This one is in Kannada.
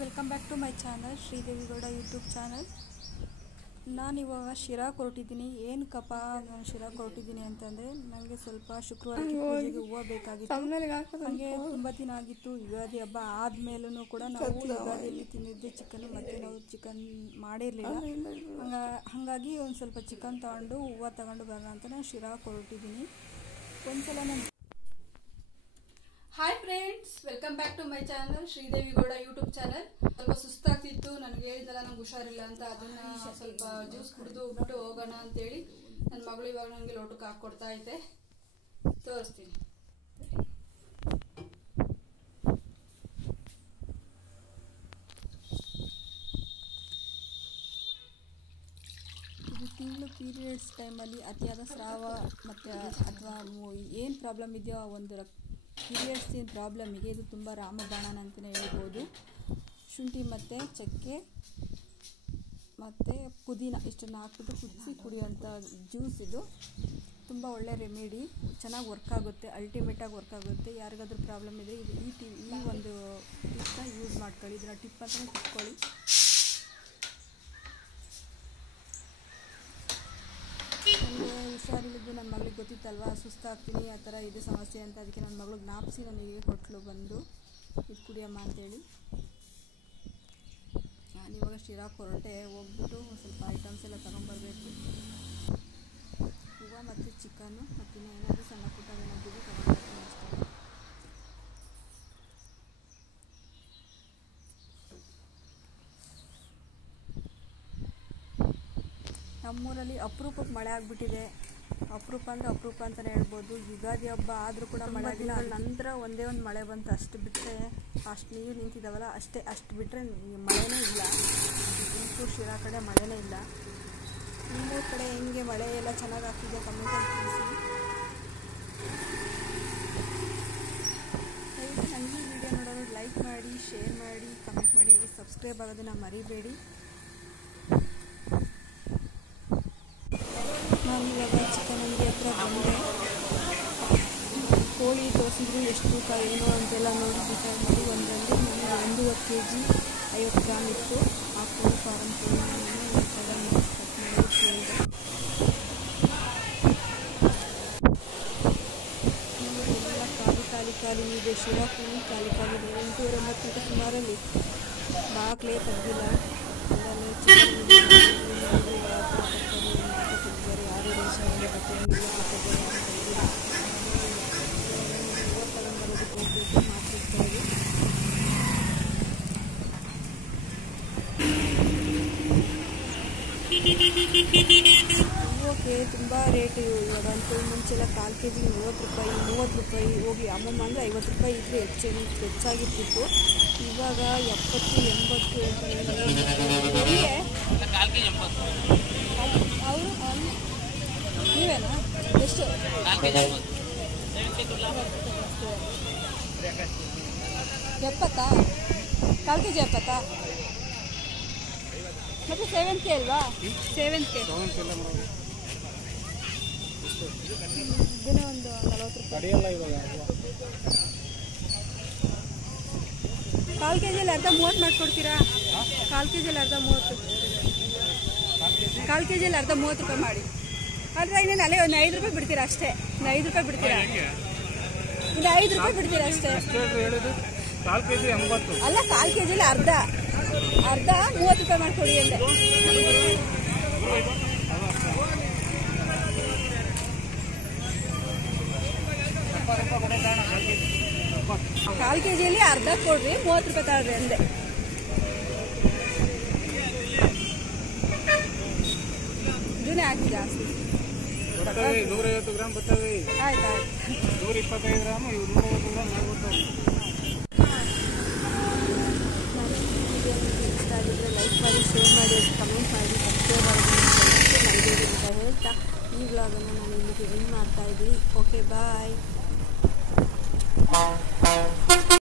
Welcome back to my channel Sridevi Gowda YouTube channel. ನಾನಿವಾಗ ಶಿರಾಕ್ಕೆ ಹೊರಟಿದ್ದೀನಿ. ಏನಕ್ಕಪ್ಪ ನಾನು ಶಿರಾಕ್ಕೆ ಹೊರಟಿದ್ದೀನಿ ಅಂತಂದರೆ ನನಗೆ ಸ್ವಲ್ಪ ಶುಕ್ರವಾರಕ್ಕೆ ಪೂಜೆಗೆ ಹೂವು ಬೇಕಾಗಿತ್ತು. ಹಾಗೆ ತುಂಬ ದಿನ ಆಗಿತ್ತು. ಯುಗಾದಿ ಹಬ್ಬ ಆದಮೇಲೂ ಕೂಡ ನಾವು ಯುಗಾದಿಯಲ್ಲಿ ತಿಂದಿದ್ದೆ ಚಿಕನ್, ಮತ್ತು ನಾವು ಚಿಕನ್ ಮಾಡಿರಲಿಲ್ಲ. ಹಾಗಾಗಿ ಒಂದು ಸ್ವಲ್ಪ ಚಿಕನ್ ತಗೊಂಡು ಹೂವು ತಗೊಂಡು ಬರೋಣ ಅಂತ ನಾನು ಶಿರಾಕ್ಕೆ ಹೊರಟಿದ್ದೀನಿ. ಒಂದ್ಸಲ ನಾನು hi friends, welcome back to my channel Sridevi Gowda YouTube channel. ಸ್ವಲ್ಪ ಸುಸ್ತಾಗ್ತಿತ್ತು, ನನಗೆ ಹೇಳಿದಲ್ಲ ನಂಗೆ ಹುಷಾರಿಲ್ಲ ಅಂತ. ಅದನ್ನ ಸ್ವಲ್ಪ ಜ್ಯೂಸ್ ಕುಡಿದು ಬಿಟ್ಟು ಹೋಗೋಣ ಅಂತೇಳಿ ನನ್ನ ಮಗಳು ಇವಾಗ ನನಗೆ ಲೋಟಕ್ಕೆ ಹಾಕ್ಕೊಡ್ತಾ ಐತೆ. ತೋರಿಸ್ತೀನಿ. ಇದು ತಿಂಗಳು ಪೀರಿಯಡ್ಸ್ ಟೈಮಲ್ಲಿ ಅತಿಯಾದ ಸ್ರಾವ ಮತ್ತು ಅಥವಾ ಏನು ಪ್ರಾಬ್ಲಮ್ ಇದೆಯೋ ಒಂದು ಪೀರಿಯಡ್ಸ್ ಏನು ಪ್ರಾಬ್ಲಮಿಗೆ ಇದು ತುಂಬ ರಾಮಬಾಣ ಅಂತಲೇ ಹೇಳ್ಬೋದು. ಶುಂಠಿ ಮತ್ತು ಚಕ್ಕೆ ಮತ್ತು ಪುದೀನ ಇಷ್ಟನ್ನು ಹಾಕ್ಬಿಟ್ಟು ಕುದಿಸಿ ಕುಡಿಯೋಂಥ ಜ್ಯೂಸ್. ಇದು ತುಂಬ ಒಳ್ಳೆ ರೆಮಿಡಿ, ಚೆನ್ನಾಗಿ ವರ್ಕ್ ಆಗುತ್ತೆ, ಅಲ್ಟಿಮೇಟಾಗಿ ವರ್ಕ್ ಆಗುತ್ತೆ. ಯಾರಿಗಾದ್ರೂ ಪ್ರಾಬ್ಲಮ್ ಇದ್ದರೆ ಇದು ಈ ಒಂದು ಟಿಪ್ನ ಯೂಸ್ ಮಾಡ್ಕೊಳ್ಳಿ. ಇದನ್ನ ಟಿಪ್ ಅಂತಲೇ ತಿಳ್ಕೊಳ್ಳಿ. ನನಗೆ ಹುಷಾರಿಲ್ಲದ್ದು ನನ್ನ ಮಗಳಿಗೆ ಗೊತ್ತಿತ್ತಲ್ವ, ಸುಸ್ತಾಗ್ತೀನಿ ಆ ಥರ ಇದೆ ಸಮಸ್ಯೆ ಅಂತ. ಅದಕ್ಕೆ ನನ್ನ ಮಗಳು ಜ್ಞಾಪಿಸಿ ನನಗೆ ಕೊಟ್ಟಲು ಬಂದು ಇದು ಕುಡಿಯಮ್ಮ ಅಂತೇಳಿ. ನಾನಿವಾಗ ಶಿರಾಕ್ಕೆ ಹೊರಟೆ. ಹೋಗ್ಬಿಟ್ಟು ಸ್ವಲ್ಪ ಐಟಮ್ಸ್ ಎಲ್ಲ ತೊಗೊಂಬರ್ಬೇಕು. ಹೂವು ಮತ್ತು ಚಿಕನ್ನು ಮತ್ತು ಏನಾದರೂ ಸಣ್ಣ ಪುಟ್ಟ ಏನಾದರೂ ತೊಗೊಂಡ್ಬರ್ತೀನಿ ಅಷ್ಟೇ. ನಮ್ಮೂರಲ್ಲಿ ಅಪರೂಪಕ್ಕೆ ಮಳೆ ಆಗಿಬಿಟ್ಟಿದೆ. ಅಪರೂಪ ಅಂದರೆ ಅಪರೂಪ ಅಂತಲೇ ಹೇಳ್ಬೋದು. ಯುಗಾದಿ ಹಬ್ಬ ಆದರೂ ಕೂಡ ಮಳೆ ಆಗಿಲ್ಲ. ನಂತರ ಒಂದೇ ಒಂದು ಮಳೆ ಬಂತು, ಅಷ್ಟು ಬಿಟ್ಟರೆ ಅಷ್ಟು ನೀರು ನಿಂತಿದ್ದಾವಲ್ಲ ಅಷ್ಟು ಬಿಟ್ಟರೆ ಮಳೆನೇ ಇಲ್ಲ. ತುಮಕೂರು ಶಿರಾ ಕಡೆ ಮಳೆನೇ ಇಲ್ಲ. ನಿಮ್ಮೂರ ಕಡೆ ಹೆಂಗೆ ಮಳೆ ಎಲ್ಲ ಚೆನ್ನಾಗಿ ಆಗ್ತಿದೆ ಕಮೆಂಟಲ್ಲಿ ತಿಳಿಸಿ. ದಯವಿಟ್ಟು ನನಗೆ ವಿಡಿಯೋ ನೋಡೋರು ಲೈಕ್ ಮಾಡಿ, ಶೇರ್ ಮಾಡಿ, ಕಮೆಂಟ್ ಮಾಡಿ, ಹಾಗೆ ಸಬ್ಸ್ಕ್ರೈಬ್ ಆಗೋದನ್ನು ಮರಿಬೇಡಿ. ನಾನಿವಾಗ ಚಿಕನ್ ಅಂಗಡಿ ಹತ್ರ ಬಂದೆ. ಕೋಳಿ ತೋರಿಸಿದ್ರು ಎಷ್ಟು ತೂಕ ಏನು ಅಂತೆಲ್ಲ ನೋಡಿ ಡಿಸೈಡ್ ಮಾಡಿ ಒಂದರಲ್ಲಿ ನನಗೆ 1 kg 50 ಗ್ರಾಮ್ ಇತ್ತು. ಆ ಕೋಳಿ ಫಾರಮ್ ಕೋಳಿ ತಗೊಂಡು ಕಟ್ ಮಾಡಿ ಕೇಳಿದೆ. ಎಲ್ಲ ಖಾಲಿ ಇದೆ. ಶಿರಾ ಫುಲ್ ಖಾಲಿ ಇದೆ. 8:30 ಗಂಟೆ ಸುಮಾರಲ್ಲಿ ಬಾಕ್ಲೇ ತೆಗ್ದಿಲ್ಲ. ಅಲ್ಲೇ ಚಿಕನ್ ಯಾರು ರೇಷನ್ ಬಟ್ಟೆ ಹೂವಕ್ಕೆ ತುಂಬ ರೇಟು ಇವಾಗಂತೂ. ಮುಂಚೆಲ್ಲ 1/4 kg 40 ರೂಪಾಯಿ 30 ರೂಪಾಯಿ ಹೋಗಿ ಅಮ್ಮಮ್ಮ ಅಂದರೆ 50 ರೂಪಾಯಿ ಇದ್ದರೆ ಹೆಚ್ಚಾಗಿರ್ತಿತ್ತು. ಇವಾಗ 70 80 ಅವರು ನೀವೇನಾ ಎಷ್ಟು 70 1/4 kg 70 ಮತ್ತು ಸೇವಂತಿಗೆ ಅಲ್ವಾ? ಸೇವಂತಿಗೆ ಇದನ್ನೇ ಒಂದು 40 ರೂಪಾಯಿ. 1/4 kg ಅರ್ಧ 30 ಮಾಡಿಕೊಡ್ತೀರಾ? 1/4 kg ಅರ್ಧ 30, 1/4 kg ಅರ್ಧ 30 ರೂಪಾಯಿ ಮಾಡಿ. ಆದರೆ ಇನ್ನೇನು ಅಲ್ಲೇ ಒಂದು 5 ರೂಪಾಯಿ ಬಿಡ್ತೀರಾ ಅಷ್ಟೇ. 5 ರೂಪಾಯಿ ಬಿಡ್ತೀರಾ? ಇನ್ನು 5 ರೂಪಾಯಿ ಬಿಡ್ತೀರಾ ಅಷ್ಟೇ. 1/4 kg 80 ಅಲ್ಲ, 1/4 kg ಅರ್ಧ 30 ರೂಪಾಯಿ ಮಾಡಿಕೊಡಿ ಅಂದೆ. 1/4 kg ಅರ್ಧ ಕೊಡ್ರಿ, 30 ರೂಪಾಯಿ ತಗೊಳ್ರಿ ಅಂದೆ. ಇದನ್ನೇ ಹಾಕಿ ಜಾಸ್ತಿ. 150 ಗ್ರಾಮ್ ಬರ್ತವೆ. ಆಯ್ತು 125 ಗ್ರಾಮ್ 150 ಗ್ರಾಮ್ ಮಾಡ್ಬಿಡ್ತಾವೆ. ಇಷ್ಟ ಆಗಿದ್ರೆ ಲೈಕ್ ಮಾಡಿ, ಶೇರ್ ಮಾಡಿ, ಕಮೆಂಟ್ ಮಾಡಿ, ಸಬ್ಸ್ಕ್ರೈಬ್ ಆಗೋದನ್ನು ಮರಿಬೇಡಿ ಅಂತ ಹೇಳ್ತಾ ಈ ವ್ಲಾಗನ್ನು ನಾನು ಇಲ್ಲಿಗೆ ಎಂಡ್ ಮಾಡ್ತಾ ಇದ್ದೀನಿ. ಓಕೆ, ಬಾಯ್.